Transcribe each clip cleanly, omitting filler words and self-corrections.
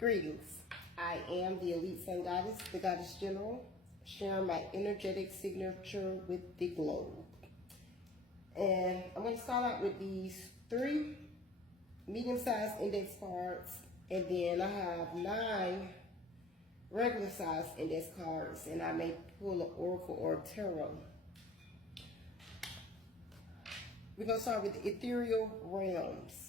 Greetings. I am the Elite Sun Goddess, the Goddess General, sharing my energetic signature with the globe. And I'm going to start out with these 3 medium-sized index cards, and then I have 9 regular-sized index cards, and I may pull an oracle or a tarot. We're going to start with the ethereal realms.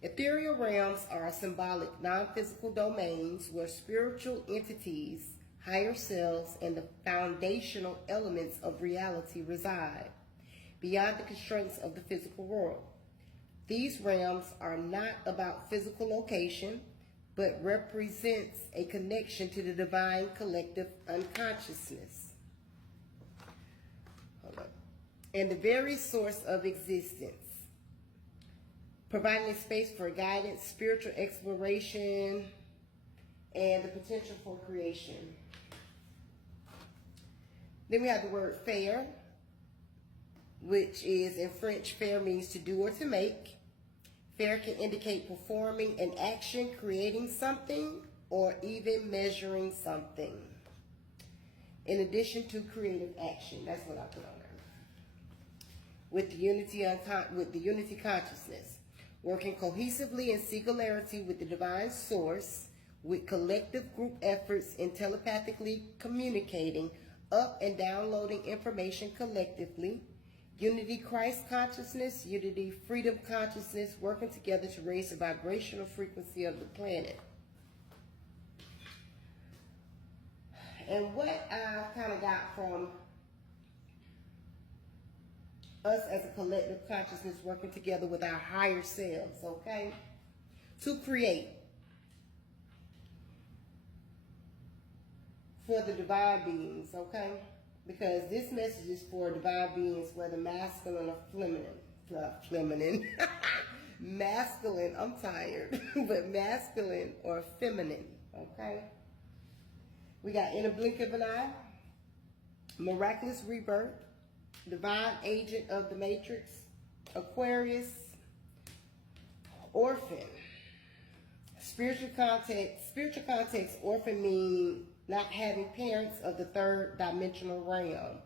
Ethereal realms are symbolic, non-physical domains where spiritual entities, higher selves, and the foundational elements of reality reside, beyond the constraints of the physical world. These realms are not about physical location, but represents a connection to the divine collective unconsciousness. Hold on. And the very source of existence, providing a space for guidance, spiritual exploration, and the potential for creation. Then we have the word faire, which is in French, faire means to do or to make. Faire can indicate performing an action, creating something, or even measuring something. In addition to creative action, that's what I put on there. With the unity consciousness. Working cohesively in singularity with the divine source, with collective group efforts in telepathically communicating up and downloading information collectively, unity Christ consciousness, unity freedom consciousness, working together to raise the vibrational frequency of the planet. And what I kind of got from us as a collective consciousness working together with our higher selves, okay? To create for the divine beings, okay? Because this message is for divine beings, whether masculine or feminine. Masculine, I'm tired, but masculine or feminine, okay? We got In a Blink of an Eye, Miraculous Rebirth, Divine Agent of the Matrix, Aquarius, Orphan. Spiritual context, orphan meaning not having parents of the 3rd dimensional realm,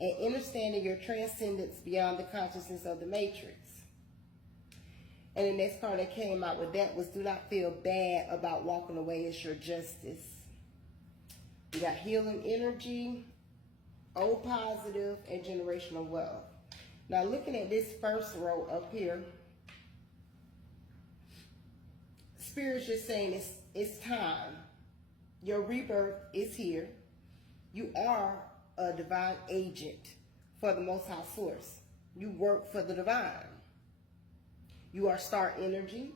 and understanding your transcendence beyond the consciousness of the matrix. And the next card that came out with that was do not feel bad about walking away, it's your justice. We got healing energy, O positive, and generational wealth. Now looking at this first row up here, Spirit's just saying it's time. Your rebirth is here. You are a divine agent for the Most High Source. You work for the divine. You are star energy.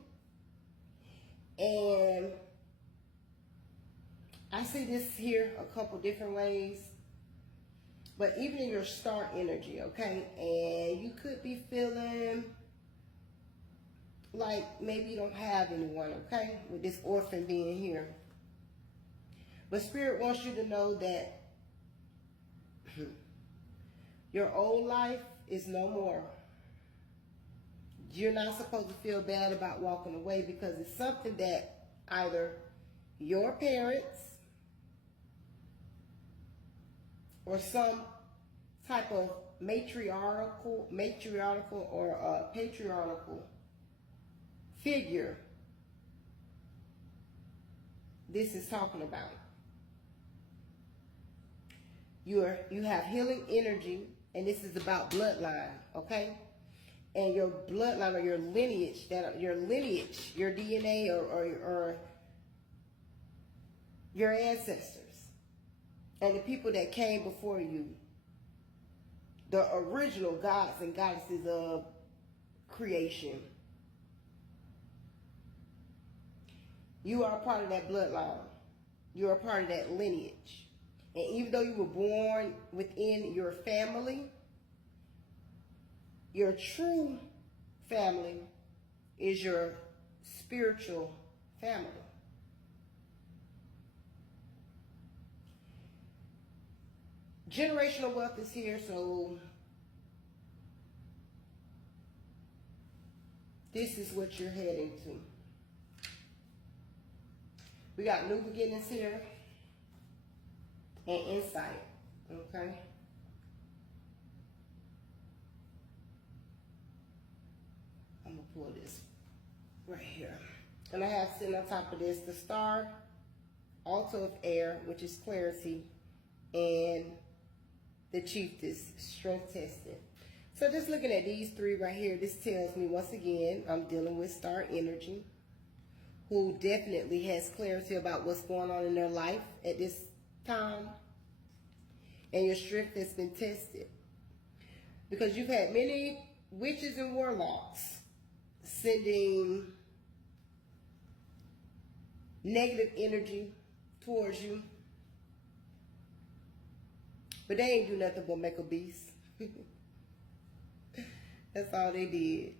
And I see this here a couple different ways. But even in your star energy, okay, and you could be feeling like maybe you don't have anyone, okay, with this orphan being here. But Spirit wants you to know that your old life is no more. You're not supposed to feel bad about walking away because it's something that either your parents or some type of matriarchal or patriarchal figure this is talking about. You have healing energy, and this is about bloodline, okay? And your bloodline or your lineage, your DNA or your ancestors. And the people that came before you, the original gods and goddesses of creation. You are a part of that bloodline. You are a part of that lineage. And even though you were born within your family, your true family is your spiritual family. Generational wealth is here, so this is what you're heading to. We got new beginnings here and insight, okay? I'm gonna pull this right here. And I have sitting on top of this the star, altar of air, which is clarity, and the chiefess, strength tested. So just looking at these three right here, this tells me once again, I'm dealing with star energy, who definitely has clarity about what's going on in their life at this time. And your strength has been tested. Because you've had many witches and warlocks sending negative energy towards you. But they ain't do nothing but make a beast. That's all they did.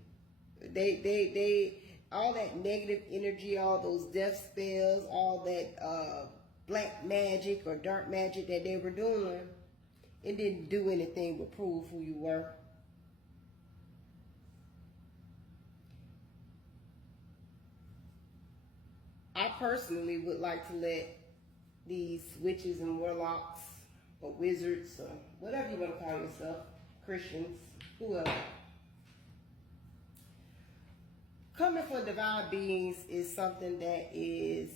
They all that negative energy, all those death spells, all that black magic or dark magic that they were doing, it didn't do anything but prove who you were. I personally would like to let these witches and warlocks or wizards or whatever you want to call yourself, Christians, whoever. Coming for divine beings is something that is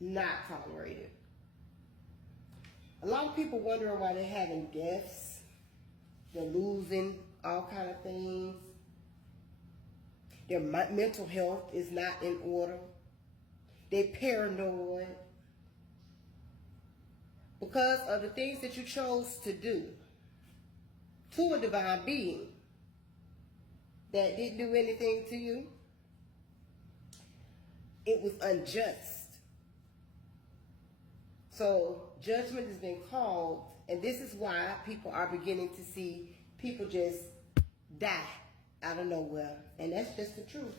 not tolerated. A lot of people wondering why they're having deaths, they're losing all kind of things. Their mental health is not in order. They're paranoid because of the things that you chose to do to a divine being that didn't do anything to you. It was unjust. So judgment has been called, and this is why people are beginning to see people just die out of nowhere. And that's just the truth.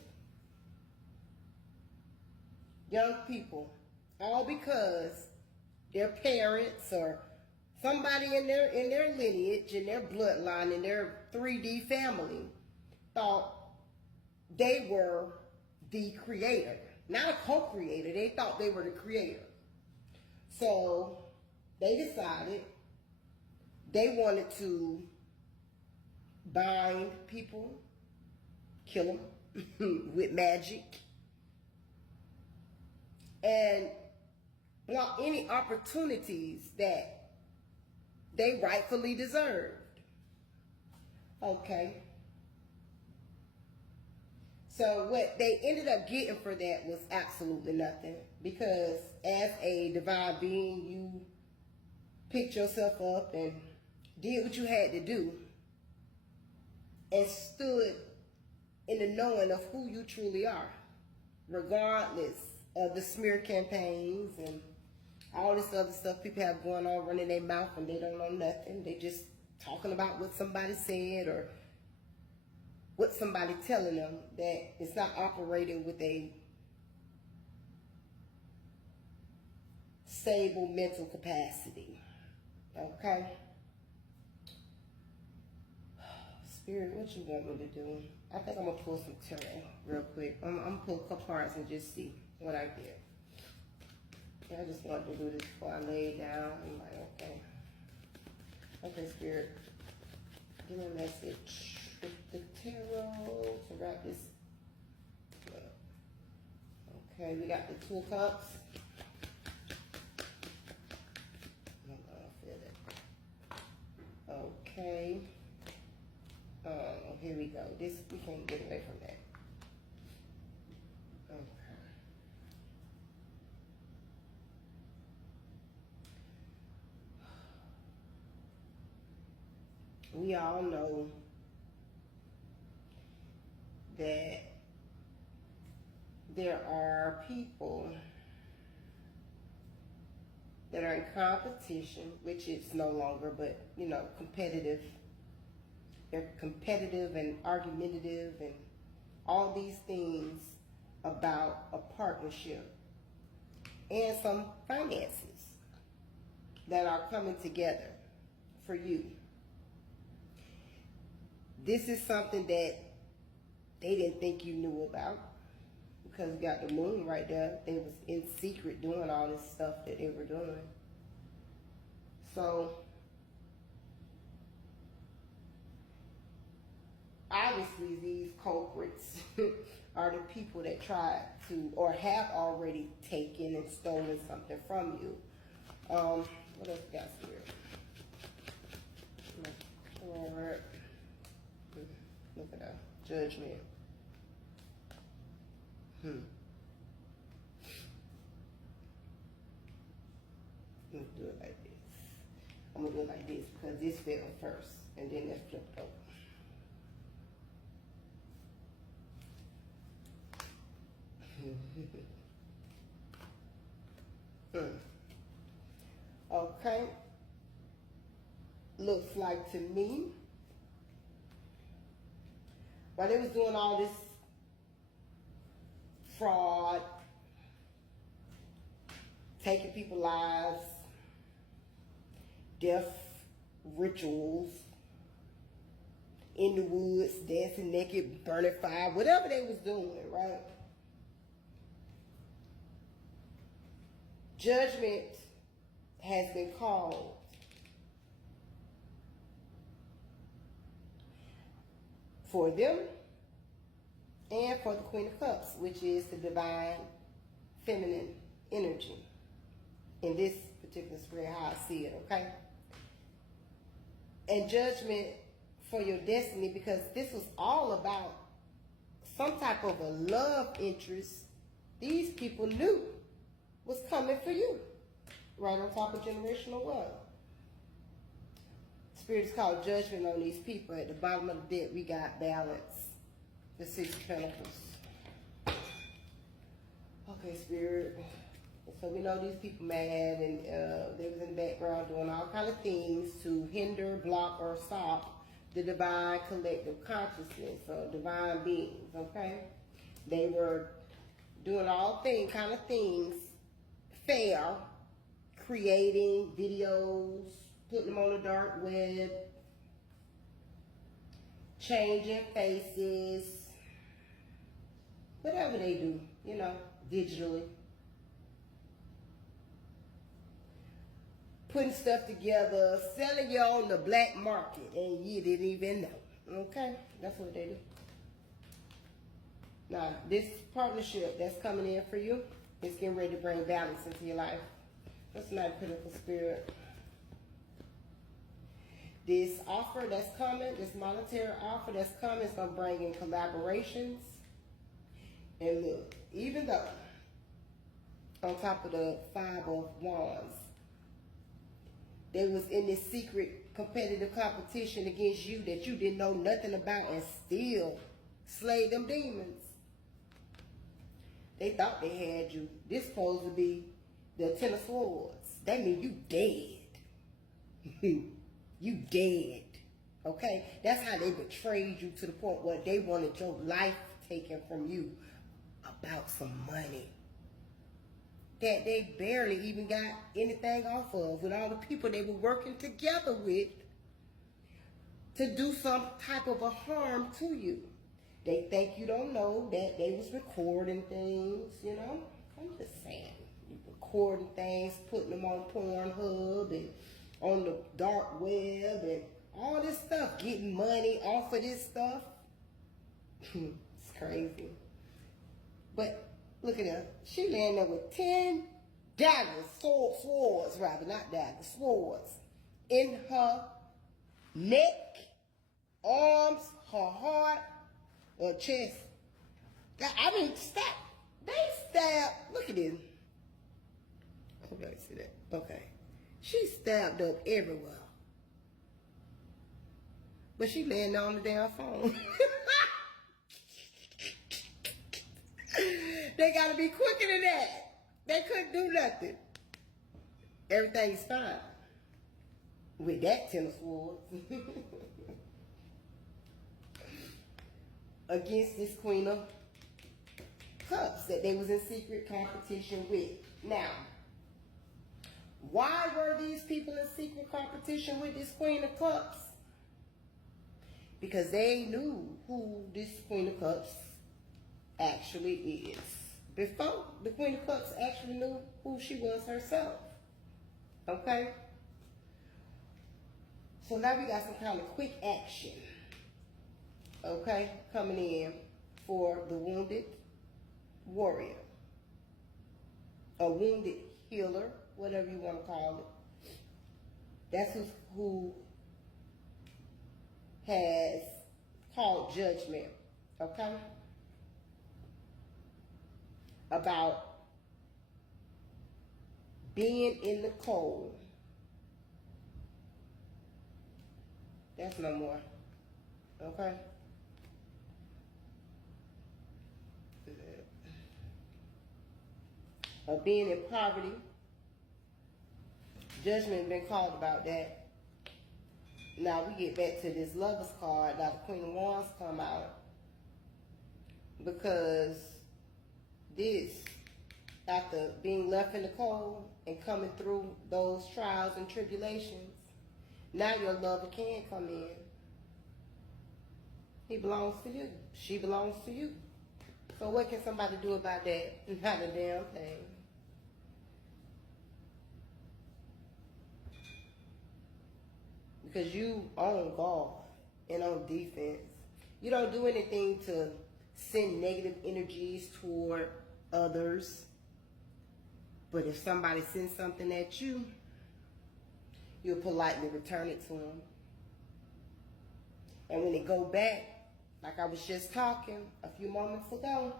Young people, all because their parents or somebody in their lineage, in their bloodline, in their 3D family thought they were the creator. Not a co-creator, they thought they were the creator. So they decided they wanted to bind people, kill them with magic, and block any opportunities that they rightfully deserved. Okay. So what they ended up getting for that was absolutely nothing, because as a divine being, you picked yourself up and did what you had to do and stood in the knowing of who you truly are, regardless of the smear campaigns and all this other stuff people have going on, running their mouth and they don't know nothing. They just talking about what somebody said or what somebody telling them, that it's not operating with a stable mental capacity. Okay? Spirit, what you want me to do? I think I'm going to pull some tarot real quick. I'm going to pull a couple cards and just see what I get. I just wanted to do this before I lay it down. I'm like, okay. Okay, Spirit, give me a message. The tarot to wrap this up. Okay, we got the Two of Cups. Feel it. Okay. Here we go. This, we can't get away from that. Okay. We all know that there are people that are in competition, which it's no longer, but you know, competitive. They're competitive and argumentative and all these things about a partnership and some finances that are coming together for you. This is something that they didn't think you knew about, because we got the moon right there. They was in secret doing all this stuff that they were doing. So obviously these culprits are the people that tried to or have already taken and stolen something from you. What else we got here? Alright. Look at that. Judgment. Let me do it like this. I'm gonna do it like this because this fell first and then that flipped over. Okay. Looks like to me, while they was doing all this fraud, taking people's lives, death rituals, in the woods, dancing naked, burning fire, whatever they was doing, right? Judgment has been called. For them and for the Queen of Cups, which is the divine feminine energy in this particular spread, how I see it, okay? And judgment for your destiny, because this was all about some type of a love interest these people knew was coming for you, right on top of generational wealth. Spirit is called judgment on these people. At the bottom of the deck, we got balance. The Six of Pentacles. Okay, Spirit. So we know these people mad and they was in the background doing all kind of things to hinder, block, or stop the divine collective consciousness or divine beings, okay? They were doing all kind of things fair, creating videos, putting them on the dark web, changing faces, whatever they do, you know, digitally. Putting stuff together, selling you on the black market, and you didn't even know. Okay? That's what they do. Now, this partnership that's coming in for you is getting ready to bring balance into your life. That's not political spirit. This offer that's coming, this monetary offer that's coming, is going to bring in collaborations. And look, even though on top of the Five of Wands, they was in this secret competitive competition against you that you didn't know nothing about and still slayed them demons. They thought they had you. This supposed to be the Ten of Swords. That means you dead. You dead. Okay? That's how they betrayed you to the point where they wanted your life taken from you about some money that they barely even got anything off of, with all the people they were working together with to do some type of a harm to you. They think you don't know that they was recording things, you know? I'm just saying. Recording things, putting them on Pornhub and on the dark web and all this stuff, getting money off of this stuff. It's crazy. But look at her. She laying there with 10 daggers, swords rather, not daggers, swords, in her neck, arms, her heart, or chest. I mean, they stabbed, look at this. I hope I see that. Okay. She stabbed up everywhere. But she laying on the damn phone. They gotta be quicker than that. They couldn't do nothing. Everything's fine. With that Ten of Swords. Against this Queen of Cups that they was in secret competition with. Now, why were these people in secret competition with this Queen of Cups? Because they knew who this Queen of Cups actually is. before the Queen of Cups actually knew who she was herself. Okay? So now we got some kind of quick action, okay, coming in for the wounded warrior, a wounded healer, whatever you want to call it. That's who has called judgment, okay, about being in the cold. That's no more. Okay? Of being in poverty. Judgment been called about that. Now we get back to this Lover's card. Now the Queen of Wands come out. Because this, after being left in the cold and coming through those trials and tribulations, now your lover can come in. He belongs to you. She belongs to you. So what can somebody do about that? Not a damn thing. Because you on guard and on defense. You don't do anything to send negative energies toward others. But if somebody sends something at you, you'll politely return it to them. And when it go back, like I was just talking a few moments ago,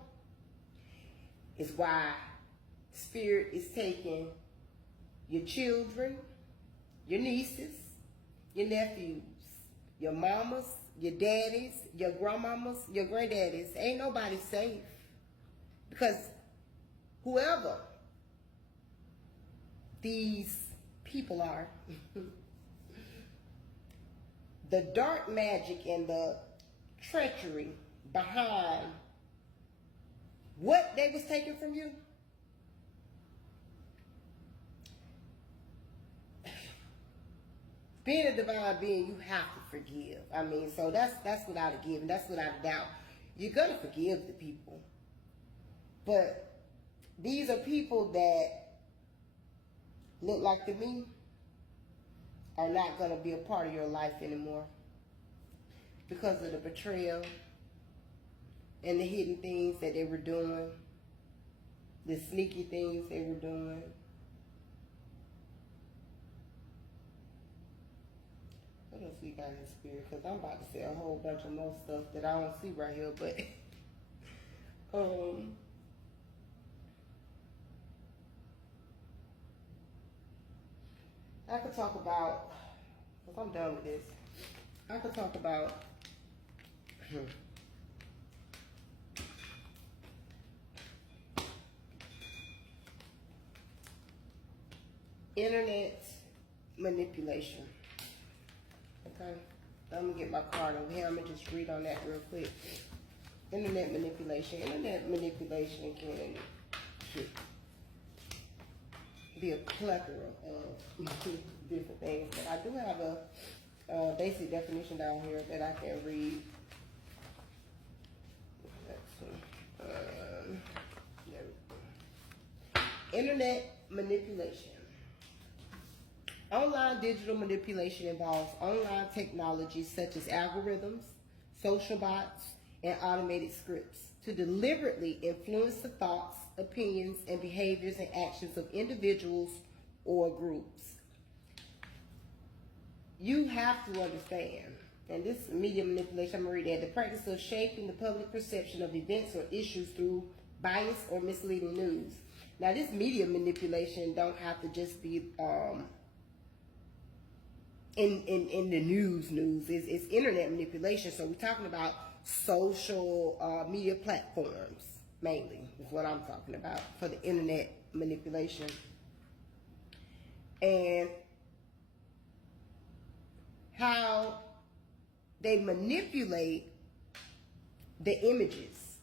is why Spirit is taking your children, your nieces, your nephews, your mamas, your daddies, your grandmamas, your granddaddies. Ain't nobody safe. Because whoever these people are, the dark magic and the treachery behind what they was taking from you, being a divine being, you have to forgive. I mean, so that's without a give, and that's without a doubt. You're gonna forgive the people, but these are people that look like to me are not going to be a part of your life anymore because of the betrayal and the hidden things that they were doing, the sneaky things they were doing. What else we got in Spirit? Because I'm about to say a whole bunch of more stuff that I don't see right here, but I could talk about, because I'm done with this, I could talk about internet manipulation. Okay? I'm going to get my card over here. I'm going to just read on that real quick. Internet manipulation. Internet manipulation can be a plethora of different things, but I do have a basic definition down here that I can read. Internet manipulation. Online digital manipulation involves online technologies such as algorithms, social bots, and automated scripts to deliberately influence the thoughts, opinions, and behaviors and actions of individuals or groups. You have to understand, and this media manipulation, I'm going to read that, the practice of shaping the public perception of events or issues through biased or misleading news. Now, this media manipulation don't have to just be in the news. It's internet manipulation. So we're talking about social media platforms, mainly, is what I'm talking about for the internet manipulation. And how they manipulate the images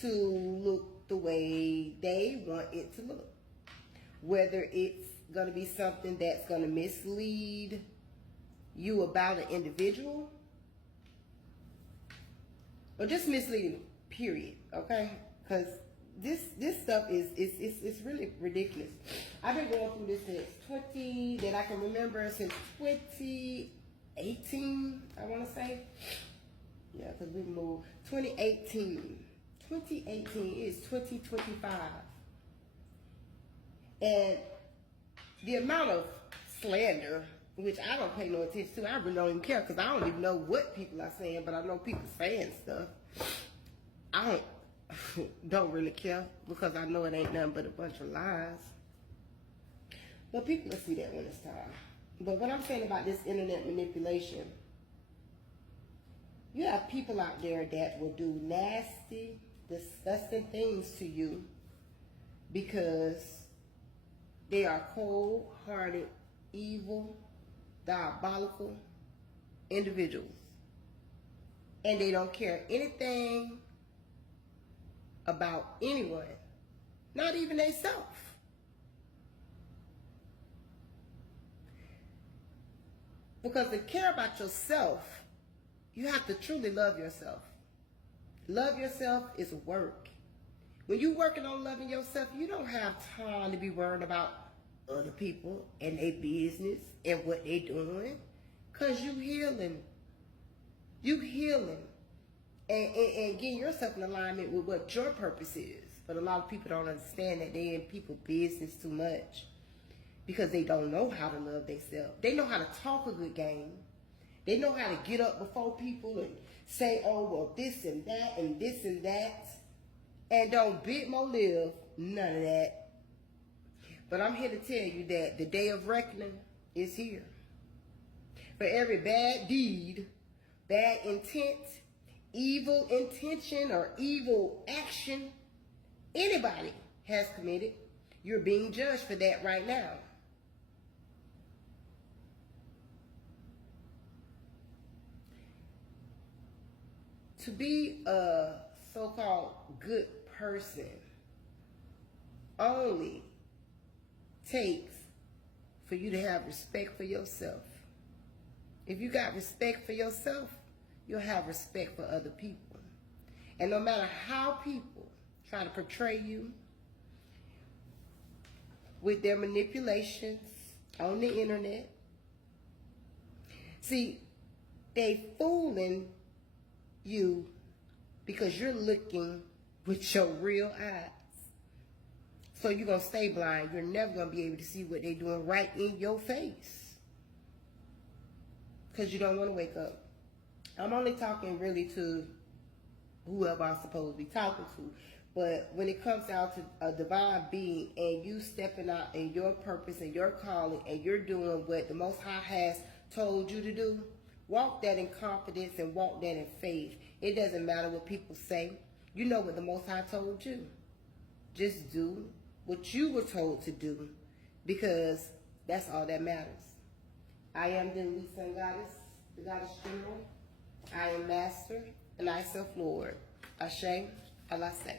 to look the way they want it to look. Whether it's going to be something that's going to mislead you about an individual, or just misleading, period, okay? Because this stuff is really ridiculous. I've been going through this since 20 that I can remember since 2018. I want to say, yeah, because we moved 2018. 2018 is 2025, and the amount of slander, which I don't pay no attention to, I really don't even care because I don't even know what people are saying, but I know people saying stuff. I don't really care because I know it ain't nothing but a bunch of lies. But people will see that when it's time. But what I'm saying about this internet manipulation, you have people out there that will do nasty, disgusting things to you because they are cold-hearted, evil, diabolical individuals. And they don't care anything about anyone, not even themselves. Because to care about yourself, you have to truly love yourself. Love yourself is work. When you're working on loving yourself, you don't have time to be worried about other people and their business and what they doing. Because you healing. You healing. And getting yourself in alignment with what your purpose is. But a lot of people don't understand that they're in people's business too much because they don't know how to love themselves. They know how to talk a good game. They know how to get up before people and say, oh, well, this and that and this and that. And don't bit more live, none of that. But I'm here to tell you that the day of reckoning is here. For every bad deed, bad intent, evil intention, or evil action anybody has committed, you're being judged for that right now. To be a so-called good person only takes for you to have respect for yourself. If you got respect for yourself, you'll have respect for other people. And no matter how people try to portray you with their manipulations on the internet, see, they fooling you because you're looking with your real eyes. So you're going to stay blind. You're never going to be able to see what they're doing right in your face because you don't want to wake up. I'm only talking really to whoever I'm supposed to be talking to. But when it comes down to a divine being and you stepping out in your purpose and your calling and you're doing what the Most High has told you to do, walk that in confidence and walk that in faith. It doesn't matter what people say. You know what the Most High told you. Just do what you were told to do because that's all that matters. I am the Elite Sun Goddess, the Goddess General. I am Master and I self Lord. Ashe, Allah say.